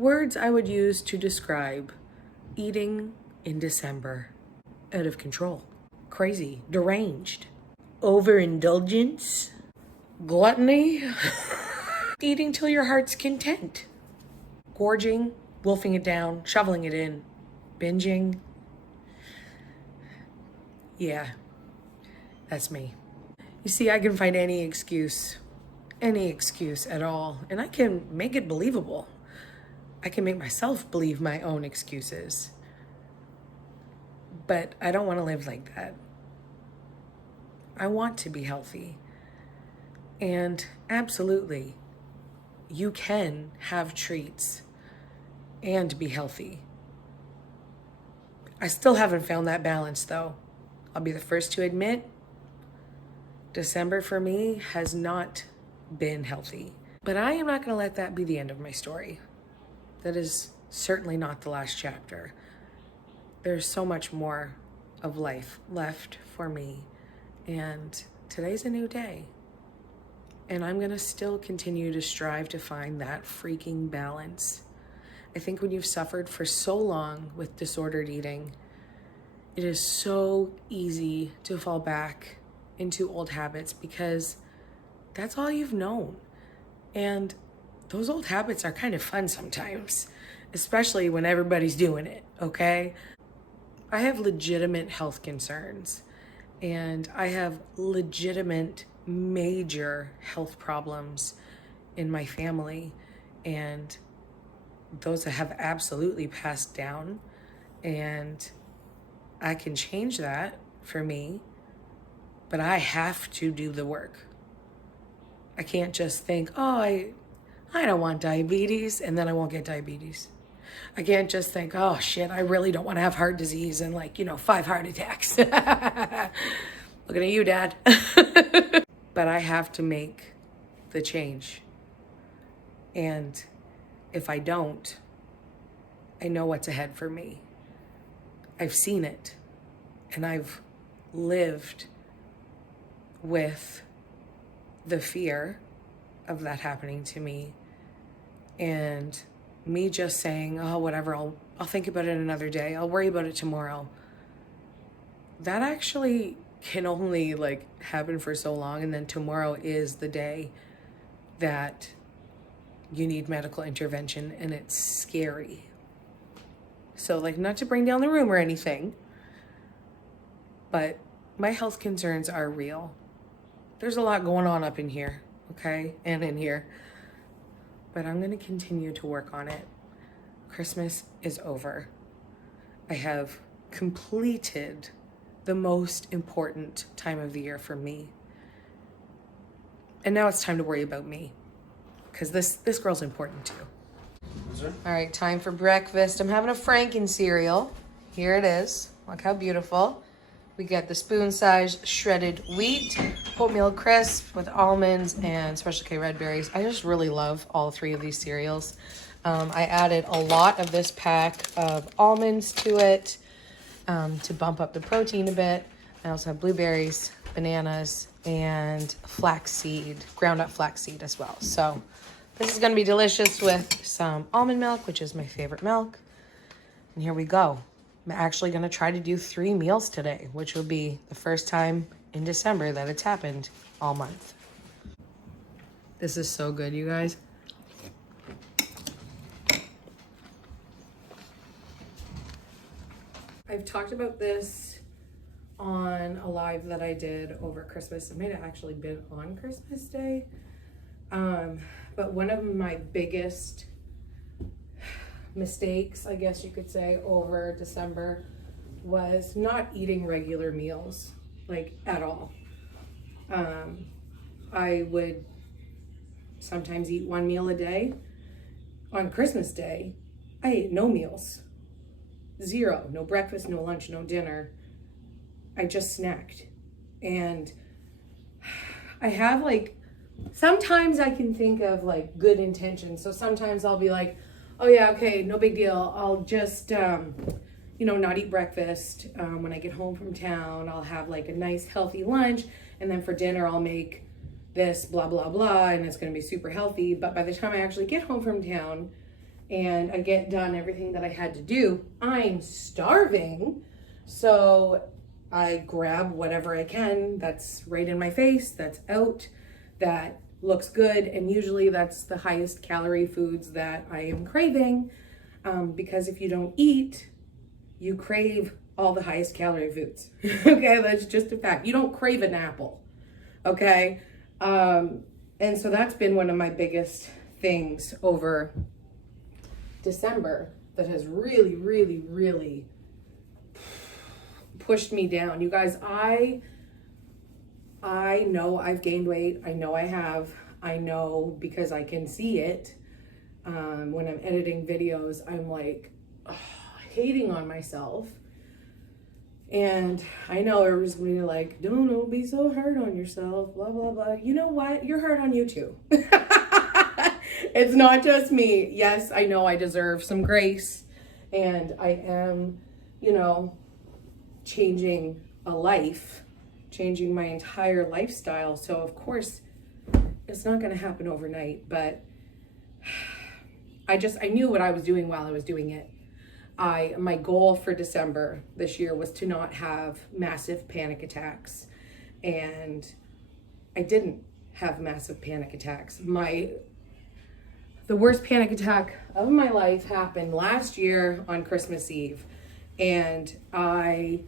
Words I would use to describe eating in December. Out of control, crazy, deranged, overindulgence, gluttony, eating till your heart's content, gorging, wolfing it down, shoveling it in, binging. Yeah, that's me. You see, I can find any excuse at all, and I can make it believable. I can make myself believe my own excuses. But I don't want to live like that. I want to be healthy. And absolutely, you can have treats and be healthy. I still haven't found that balance though. I'll be the first to admit, December for me has not been healthy. But I am not going to let that be the end of my story. That is certainly not the last chapter. There's so much more of life left for me. And today's a new day. And I'm going to still continue to strive to find that freaking balance. I think when you've suffered for so long with disordered eating, it is so easy to fall back into old habits because that's all you've known. And those old habits are kind of fun sometimes, especially when everybody's doing it, okay? I have legitimate health concerns, and I have legitimate major health problems in my family, and those have absolutely passed down, and I can change that for me, but I have to do the work. I can't just think, oh, I don't want diabetes, and then I won't get diabetes. I can't just think, oh shit, I really don't want to have heart disease and 5 heart attacks. Looking at you, Dad. But I have to make the change. And if I don't, I know what's ahead for me. I've seen it, and I've lived with the fear of that happening to me, and me just saying, oh, whatever, I'll think about it another day, I'll worry about it tomorrow. That actually can only happen for so long, and then tomorrow is the day that you need medical intervention, and it's scary. So not to bring down the room or anything, but my health concerns are real. There's a lot going on up in here, okay, and in here. But I'm going to continue to work on it. Christmas is over. I have completed the most important time of the year for me. And now it's time to worry about me, because this girl's important too. All right, time for breakfast. I'm having a Franken cereal. Here it is. Look how beautiful. We get the spoon-sized shredded wheat, oatmeal crisp with almonds and Special K red berries. I just really love all 3 of these cereals. I added a lot of this pack of almonds to it to bump up the protein a bit. I also have blueberries, bananas, and flaxseed, ground up flaxseed as well. So this is going to be delicious with some almond milk, which is my favorite milk. And here we go. I'm actually going to try to do 3 meals today, which will be the first time in December that it's happened all month. This is so good, you guys. I've talked about this on a live that I did over Christmas. It may have actually been on Christmas Day. But one of my biggest mistakes, I guess you could say, over December was not eating regular meals, at all. I would sometimes eat 1 meal a day. On Christmas Day, I ate no meals. 0, no breakfast, no lunch, no dinner. I just snacked. And I have sometimes I can think of good intentions. So sometimes I'll be like, oh yeah, okay, no big deal. I'll just, not eat breakfast. When I get home from town, I'll have a nice healthy lunch. And then for dinner, I'll make this blah, blah, blah. And it's going to be super healthy. But by the time I actually get home from town and I get done everything that I had to do, I'm starving. So I grab whatever I can that's right in my face, that's out, that looks good. And usually that's the highest calorie foods that I am craving. Because if you don't eat, you crave all the highest calorie foods. Okay, that's just a fact. You don't crave an apple. Okay. And so that's been one of my biggest things over December that has really, really, really pushed me down. You guys, I know I've gained weight. I know I have. I know because I can see it. When I'm editing videos, I'm like hating on myself. And I know everyone's going to be like, don't be so hard on yourself, blah, blah, blah. You know what? You're hard on you too. It's not just me. Yes, I know I deserve some grace. And I am, changing a life, changing my entire lifestyle. So of course, it's not going to happen overnight. But I knew what I was doing while I was doing it. My goal for December this year was to not have massive panic attacks. And I didn't have massive panic attacks. The worst panic attack of my life happened last year on Christmas Eve. And I've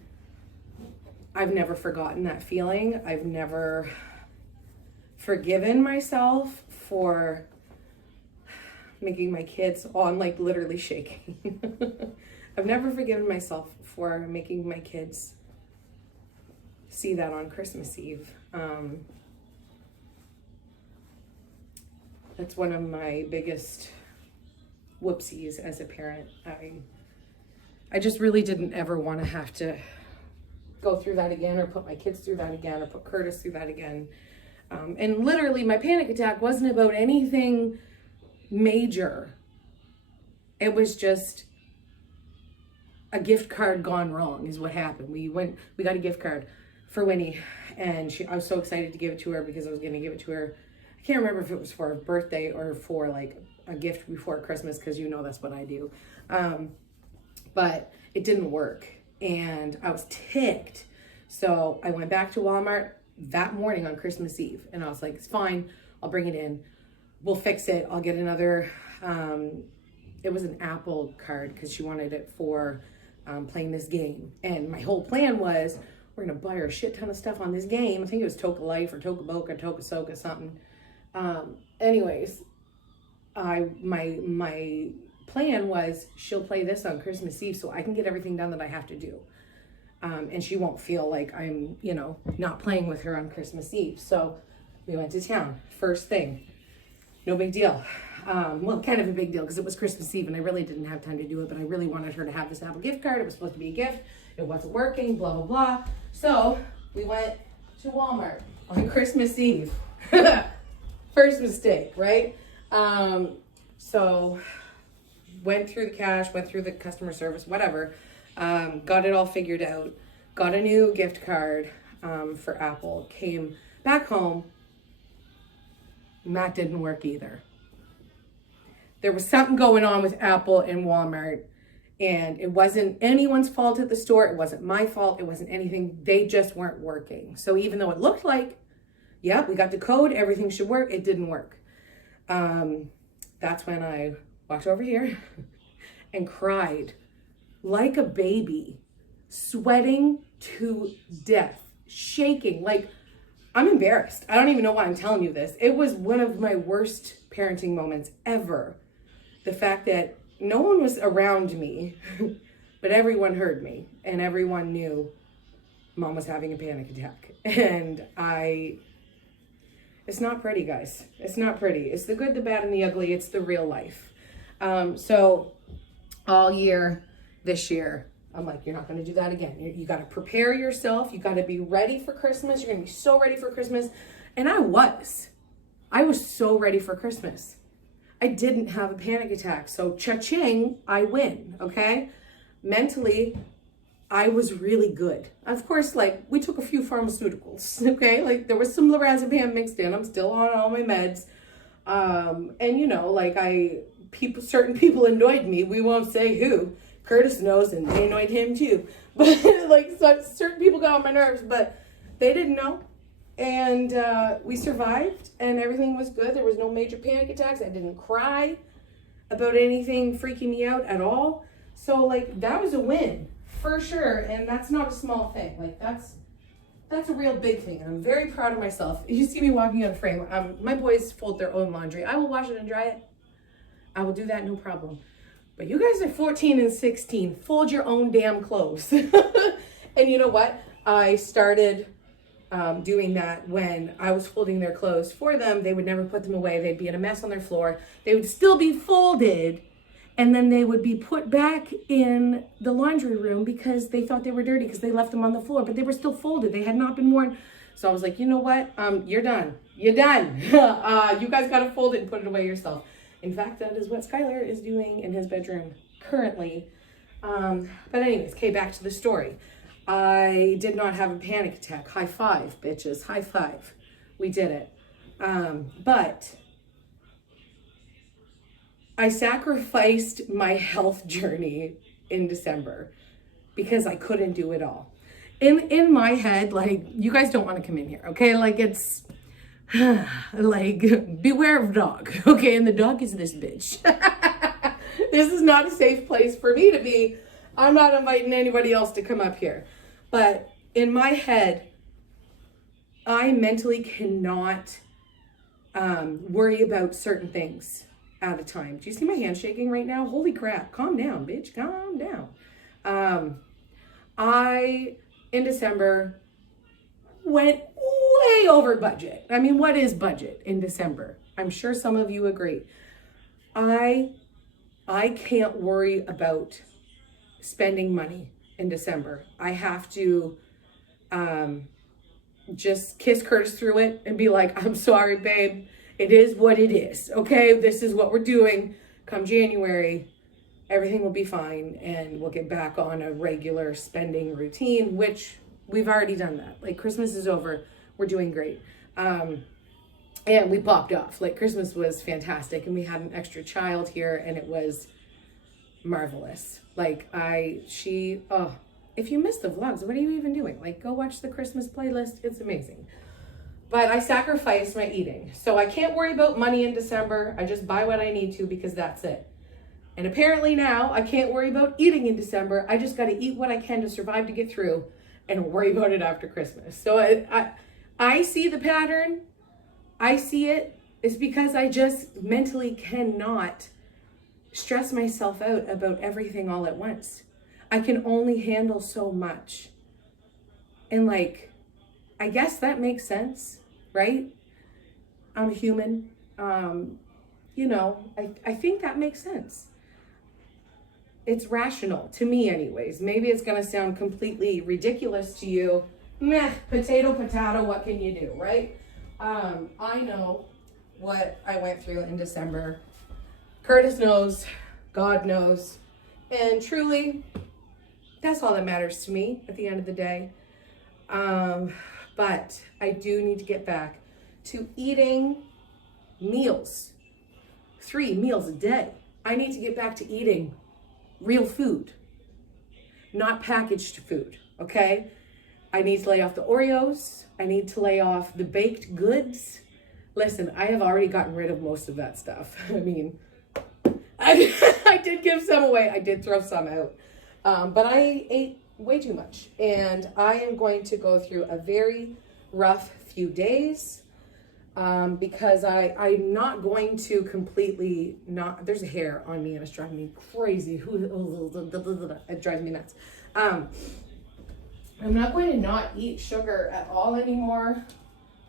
never forgotten that feeling. I've never forgiven myself for making my kids, I'm like literally shaking. I've never forgiven myself for making my kids see that on Christmas Eve. That's one of my biggest whoopsies as a parent. I just really didn't ever want to have to go through that again, or put my kids through that again, or put Curtis through that again. And literally my panic attack wasn't about anything major. It was just a gift card gone wrong is what happened. We got a gift card for Winnie, and I was so excited to give it to her because I was going to give it to her. I can't remember if it was for her birthday or for like a gift before Christmas, because that's what I do. But it didn't work, and I was ticked. So I went back to Walmart that morning on Christmas Eve, and I was like, it's fine, I'll bring it in. We'll fix it. I'll get another, it was an Apple card because she wanted it for playing this game. And my whole plan was, we're going to buy her a shit ton of stuff on this game. I think it was Toca Life or Toca Boca, Toca Soca, something. Anyways, my plan was she'll play this on Christmas Eve so I can get everything done that I have to do. And she won't feel like I'm, not playing with her on Christmas Eve. So we went to town. First thing. No big deal. Well, kind of a big deal because it was Christmas Eve and I really didn't have time to do it, but I really wanted her to have this Apple gift card. It was supposed to be a gift. It wasn't working, blah, blah, blah. So we went to Walmart on Christmas Eve. First mistake, right? So went through the cash, went through the customer service, whatever. Got it all figured out. Got a new gift card for Apple. Came back home. And that didn't work either. There was something going on with Apple and Walmart, and it wasn't anyone's fault at the store. It wasn't my fault. It wasn't anything. They just weren't working. So even though it looked like, yeah, we got the code, everything should work, it didn't work. That's when I walked over here and cried like a baby, sweating to death, shaking, like, I'm embarrassed. I don't even know why I'm telling you this. It was one of my worst parenting moments ever. The fact that no one was around me, but everyone heard me and everyone knew Mom was having a panic attack. And it's not pretty, guys. It's not pretty. It's the good, the bad, and the ugly. It's the real life. So all year, this year, I'm like, you're not going to do that again. You got to prepare yourself. You got to be ready for Christmas. You're going to be so ready for Christmas. And I was so ready for Christmas. I didn't have a panic attack. So cha-ching, I win. Okay. Mentally, I was really good. Of course, like we took a few pharmaceuticals. Okay. Like there was some lorazepam mixed in. I'm still on all my meds. And like I certain people annoyed me. We won't say who. Curtis knows, and they annoyed him too. But like, certain people got on my nerves, but they didn't know. And we survived, and everything was good. There was no major panic attacks. I didn't cry about anything freaking me out at all. So like, that was a win for sure. And that's not a small thing. Like, that's a real big thing. And I'm very proud of myself. You see me walking on a frame. My boys fold their own laundry. I will wash it and dry it. I will do that, no problem. But you guys are 14 and 16. Fold your own damn clothes. And you know what? I started doing that when I was folding their clothes for them. They would never put them away. They'd be in a mess on their floor. They would still be folded. And then they would be put back in the laundry room because they thought they were dirty because they left them on the floor. But they were still folded. They had not been worn. So I was like, you know what? You're done. You're done. You guys got to fold it and put it away yourself. In fact, that is what Skylar is doing in his bedroom currently. But anyways, okay, back to the story. I did not have a panic attack. High five, bitches. High five. We did it. But I sacrificed my health journey in December because I couldn't do it all. In my head, like, you guys don't want to come in here, okay? Like, it's like, beware of dog, okay? And the dog is this bitch. This is not a safe place for me to be. I'm not inviting anybody else to come up here. But in my head, I mentally cannot worry about certain things at a time. Do you see my hand shaking right now? Holy crap. Calm down, bitch. Calm down. I, in December, went way over budget. I mean, what is budget in December? I'm sure some of you agree. I can't worry about spending money in December. I have to just kiss Curtis through it and be like, I'm sorry, babe. It is what it is. Okay, this is what we're doing. Come January, everything will be fine and we'll get back on a regular spending routine, which we've already done that. Like, Christmas is over. We're doing great. And we popped off. Like, Christmas was fantastic, and we had an extra child here, and it was marvelous. Like, if you missed the vlogs, what are you even doing? Like, go watch the Christmas playlist. It's amazing. But I sacrificed my eating. So I can't worry about money in December. I just buy what I need to because that's it. And apparently now I can't worry about eating in December. I just got to eat what I can to survive to get through and worry about it after Christmas. So I see the pattern. I see it. It's because I just mentally cannot stress myself out about everything all at once. I can only handle so much. And like, I guess that makes sense, right? I'm human. You know, I think that makes sense. It's rational to me anyways. Maybe it's going to sound completely ridiculous to you. Meh, potato, what can you do, right? I know what I went through in December. Curtis knows, God knows, and truly, that's all that matters to me at the end of the day. But I do need to get back to eating meals, 3 meals a day. I need to get back to eating real food, not packaged food, okay? I need to lay off the Oreos. I need to lay off the baked goods. Listen, I have already gotten rid of most of that stuff. I mean, I did give some away. I did throw some out. But I ate way too much. And I am going to go through a very rough few days because I'm not going to completely not, there's a hair on me and it's driving me crazy. It drives me nuts. I'm not going to not eat sugar at all anymore,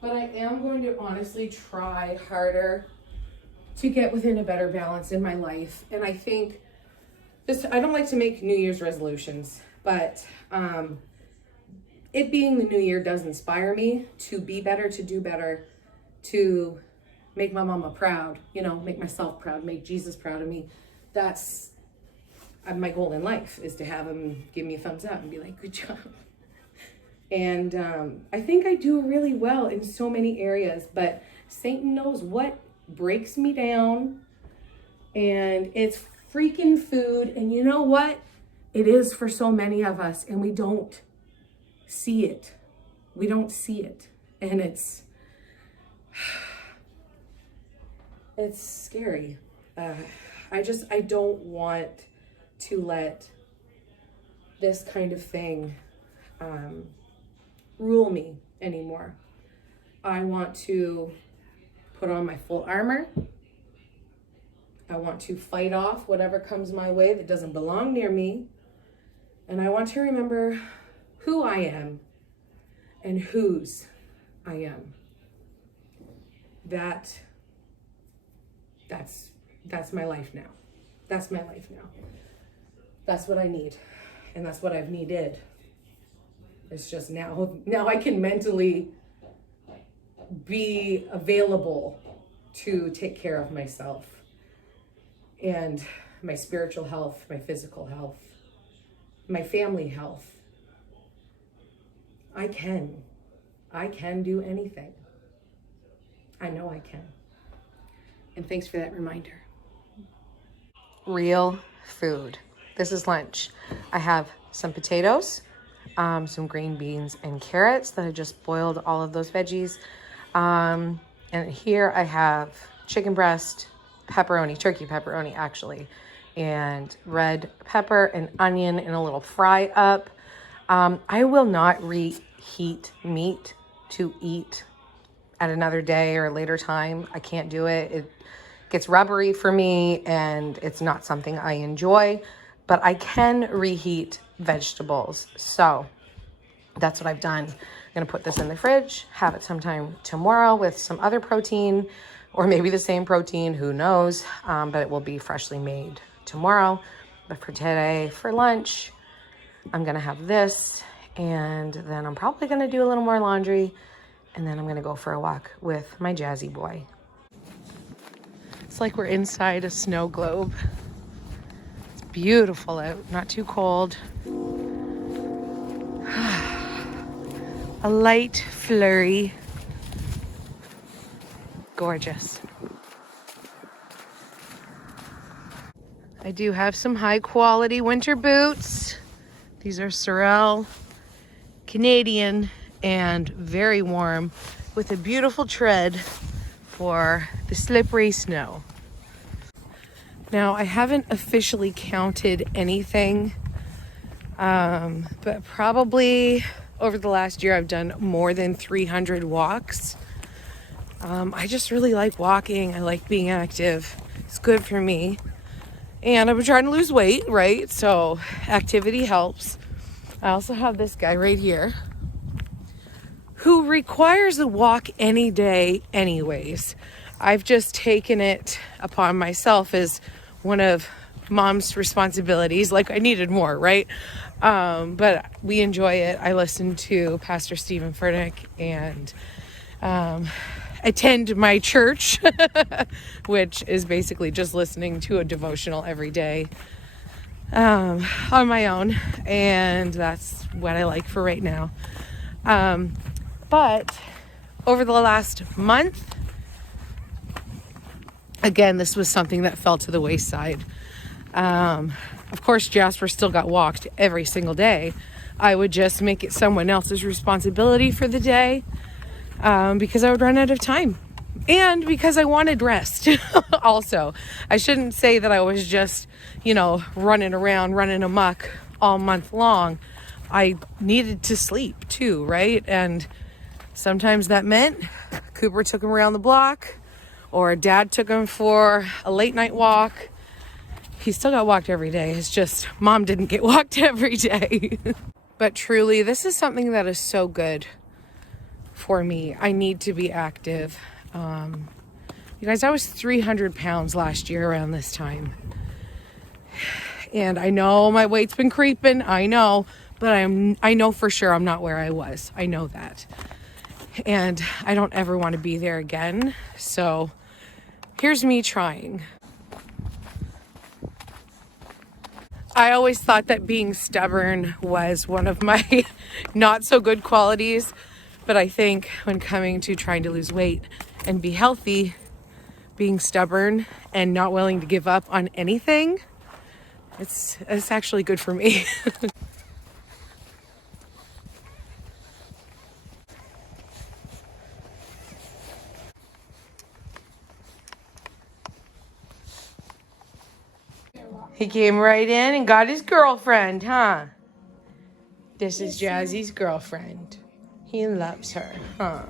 but I am going to honestly try harder to get within a better balance in my life. And I think I don't like to make New Year's resolutions, but it being the new year does inspire me to be better, to do better, to make my mama proud, you know, make myself proud, make Jesus proud of me. That's my goal in life, is to have him give me a thumbs up and be like, good job. And I think I do really well in so many areas, but Satan knows what breaks me down And it's freaking food. And you know what? It is for so many of us, and we don't see it. We don't see it. And it's scary. I don't want to let this kind of thing rule me anymore. I want to put on my full armor. I want to fight off whatever comes my way that doesn't belong near me. And I want to remember who I am and whose I am. That's my life now. That's my life now. That's what I need. And that's what I've needed. It's just now I can mentally be available to take care of myself and my spiritual health, my physical health, my family health. I can do anything. I know I can. And thanks for that reminder. Real food. This is lunch. I have some potatoes, some green beans and carrots that I just boiled all of those veggies. And here I have chicken breast, pepperoni, turkey pepperoni actually, and red pepper and onion in a little fry up. I will not reheat meat to eat at another day or a later time. I can't do it. It gets rubbery for me and it's not something I enjoy, but I can reheat vegetables. So that's what I've done. I'm gonna put this in the fridge, have it sometime tomorrow with some other protein, or maybe the same protein, who knows, but it will be freshly made tomorrow. But for today, for lunch, I'm gonna have this, and then I'm probably gonna do a little more laundry, and then I'm gonna go for a walk with my Jazzy boy. It's like we're inside a snow globe. It's beautiful out, not too cold. A light flurry. Gorgeous. I do have some high quality winter boots. These are Sorel, Canadian, and very warm, with a beautiful tread for the slippery snow. Now, I haven't officially counted anything, but probably over the last year I've done more than 300 walks. I just really like walking. I like being active. It's good for me. And I've been trying to lose weight, right? So activity helps. I also have this guy right here who requires a walk any day anyways. I've just taken it upon myself as one of mom's responsibilities. Like, I needed more, right? But we enjoy it. I listen to Pastor Stephen Furtick and attend my church, which is basically just listening to a devotional every day on my own. And that's what I like for right now. But over the last month, again, this was something that fell to the wayside. Of course, Jasper still got walked every single day. I would just make it someone else's responsibility for the day, because I would run out of time, and because I wanted rest. Also, I shouldn't say that I was just, running around, running amok all month long. I needed to sleep too, right? And sometimes that meant Cooper took him around the block, or Dad took him for a late night walk. He still got walked every day. It's just Mom didn't get walked every day. But truly, this is something that is so good for me. I need to be active. You guys, I was 300 pounds last year around this time. And I know my weight's been creeping. I know. But I know for sure I'm not where I was. I know that. And I don't ever want to be there again. So here's me trying. I always thought that being stubborn was one of my not so good qualities. But I think when coming to trying to lose weight and be healthy, being stubborn and not willing to give up on anything, it's actually good for me. He came right in and got his girlfriend, huh? This is Jazzy's girlfriend. He loves her, huh?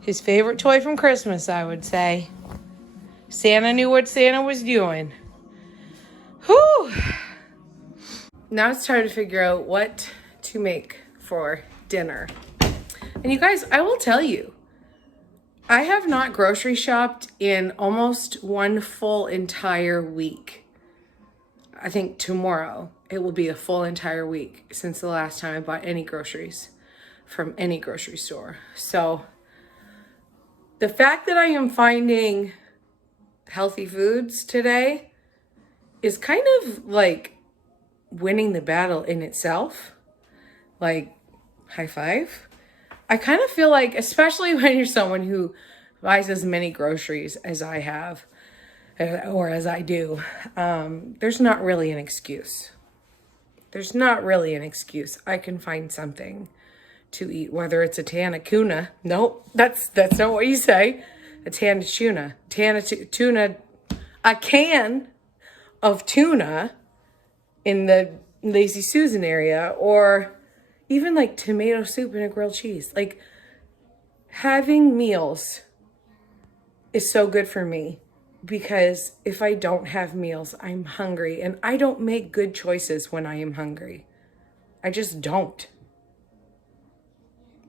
His favorite toy from Christmas, I would say. Santa knew what Santa was doing. Whew! Now it's time to figure out what to make for dinner. And you guys, I will tell you, I have not grocery shopped in almost one full entire week. I think tomorrow it will be a full entire week since the last time I bought any groceries from any grocery store. So the fact that I am finding healthy foods today is kind of like winning the battle in itself. Like, high five. I kind of feel like, especially when you're someone who buys as many groceries as I have, or as I do, there's not really an excuse. There's not really an excuse. I can find something to eat, whether it's a tuna tuna. Nope, that's not what you say. A tuna, a can of tuna in the Lazy Susan area, or even like tomato soup and a grilled cheese. Like, having meals is so good for me, because if I don't have meals, I'm hungry, and I don't make good choices when I am hungry. I just don't.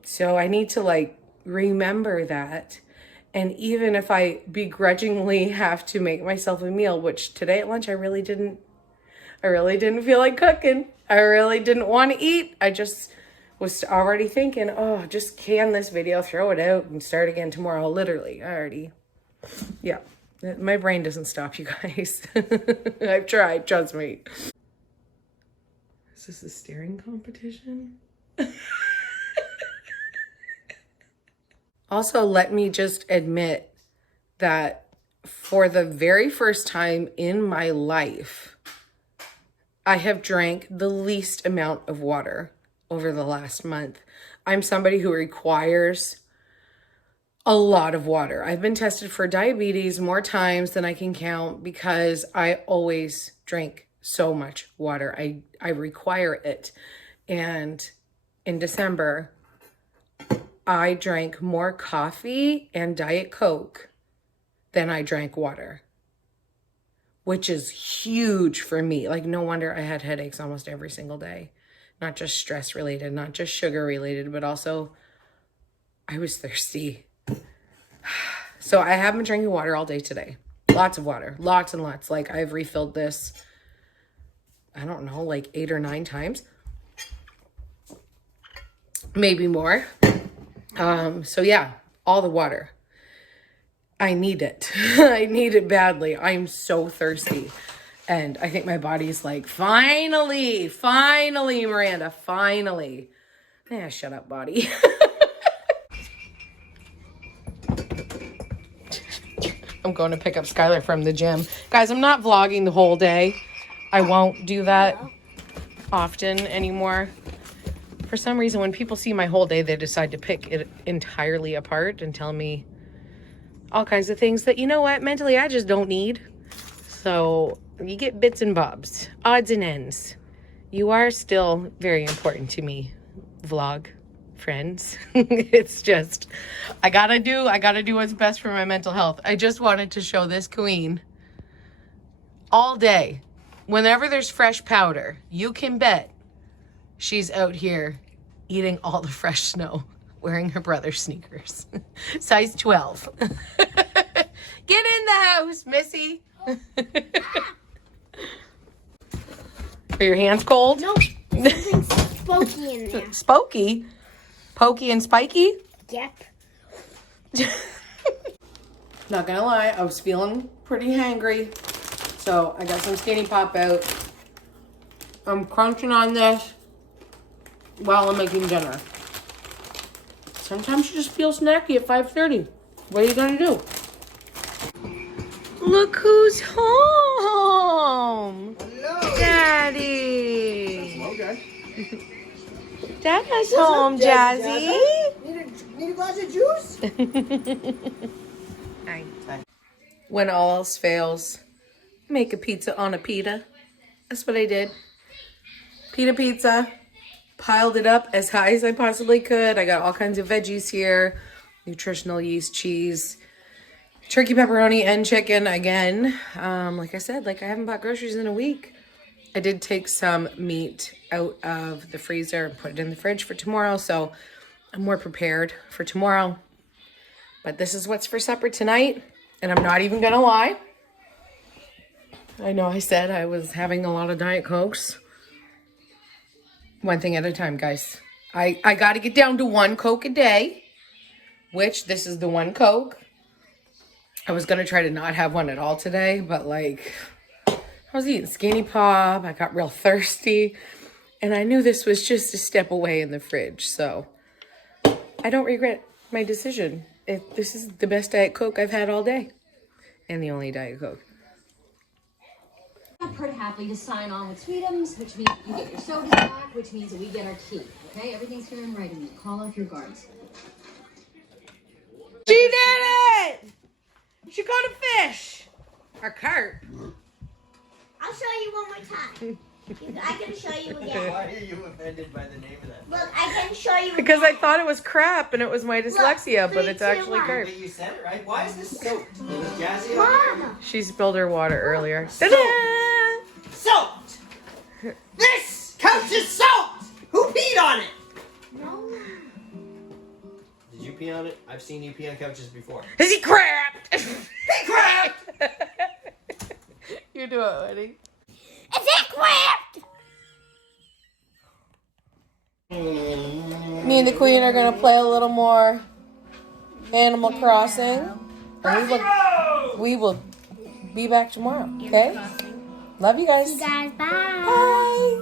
So I need to like remember that. And even if I begrudgingly have to make myself a meal, which today at lunch I really didn't feel like cooking. I really didn't want to eat. I just was already thinking, oh, just can this video, throw it out, and start again tomorrow. Literally, yeah. My brain doesn't stop, you guys. I've tried, trust me. Is this a staring competition? Also, let me just admit that for the very first time in my life, I have drank the least amount of water over the last month. I'm somebody who requires a lot of water. I've been tested for diabetes more times than I can count because I always drink so much water. I require it. And in December, I drank more coffee and Diet Coke than I drank water, which is huge for me. Like, no wonder I had headaches almost every single day. Not just stress related, not just sugar related, but also I was thirsty. So I have been drinking water all day today. Lots of water, lots and lots. Like, I've refilled this, I don't know, like 8 or 9 times. Maybe more. So yeah, all the water. I need it. I need it badly. I'm so thirsty. And I think my body's like, finally, Miranda, finally. Shut up, body. I'm going to pick up Skylar from the gym. Guys, I'm not vlogging the whole day. I won't do that often anymore. For some reason, when people see my whole day, they decide to pick it entirely apart and tell me all kinds of things that, you know what, mentally I just don't need. So you get bits and bobs, odds and ends. You are still very important to me, vlog friends. It's just, I gotta do what's best for my mental health. I just wanted to show this queen all day. Whenever there's fresh powder, you can bet she's out here eating all the fresh snow, wearing her brother's sneakers. Size 12. Get in the house, Missy. Are your hands cold? No, there's something spooky in there. Spooky? Pokey and spiky? Yep. Not gonna lie, I was feeling pretty hangry. So I got some Skinny Pop out. I'm crunching on this while I'm making dinner. Sometimes you just feel snacky at 5:30. What are you gonna do? Look who's home. Hello. Daddy. Okay. Dada's home, Jazzy. Need a glass of juice? Hi. When all else fails, make a pizza on a pita. That's what I did. Pita pizza. Piled it up as high as I possibly could. I got all kinds of veggies here. Nutritional yeast, cheese, turkey, pepperoni, and chicken again. Like I said, I haven't bought groceries in a week. I did take some meat out of the freezer and put it in the fridge for tomorrow, so I'm more prepared for tomorrow. But this is what's for supper tonight, and I'm not even gonna lie. I know I said I was having a lot of Diet Cokes. One thing at a time, guys. I got to get down to 1 Coke a day, which this is the 1 Coke. I was going to try to not have one at all today, but I was eating Skinny Pop. I got real thirsty, and I knew this was just a step away in the fridge, so I don't regret my decision. This is the best Diet Coke I've had all day, and the only Diet Coke. I'm pretty happy to sign on with Sweetums, which means you get your sodas back, which means that we get our key. Okay, everything's here in writing. You call off your guards. She did it! She caught a fish. Or carp. I'll show you one more time. I can show you again. Why are you offended by the name of that? Look, I can show you Because I again. thought it was crap and it was my dyslexia, but it's 3, 2, actually 1. carp. But you said it right. Why is this soaked? Was Jazzy on Mom! She spilled her water earlier. Soaked. Ta-da! Soaked! This couch is soaked! Who peed on it? No. Did you pee on it? I've seen you pee on couches before. Is he crapped? Hey, crap! You do it, buddy. Is it cramped? Me and the Queen are gonna play a little more Animal Crossing. And we will be back tomorrow. Okay? Love you guys. You guys, bye. Bye.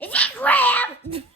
Is it cramped?